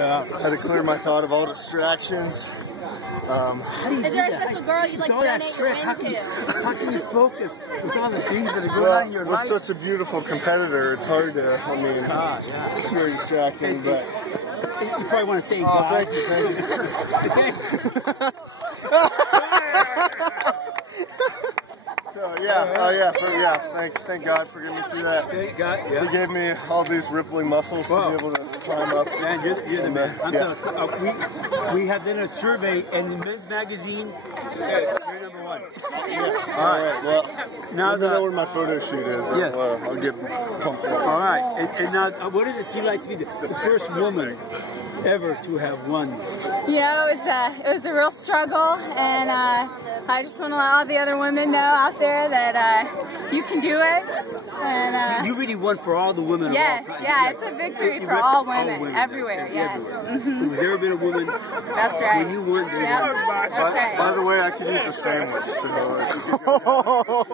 Had to clear my thought of all distractions. How do you Is there a special girl you'd like to all that donate stress, your ring to? how can you focus with all the things that are going on in your with life? such a beautiful competitor, it's hard to, I mean, it's very distracting, but... You probably want to thank God. Thank you. So thank God for getting me through that. Thank God, yeah. He gave me all these rippling muscles to be able to climb up. Man, you're the man. We have done a survey, and in Men's Magazine, you're number one. Yes. All right. Well, now that I know where my photo shoot is, yes. I'll get pumped up. All right. And now, what does it feel like to be the first woman ever to have won? You know, it was a real struggle, and I just want to let all the other women know out there that you can do it. And you really won for all the women. Yes, of all time. yeah, it's a victory for all women, everywhere. Yes. Has there ever been a woman? That's right. When you won, Yep. That's right. By the way, I could use a sandwich, so.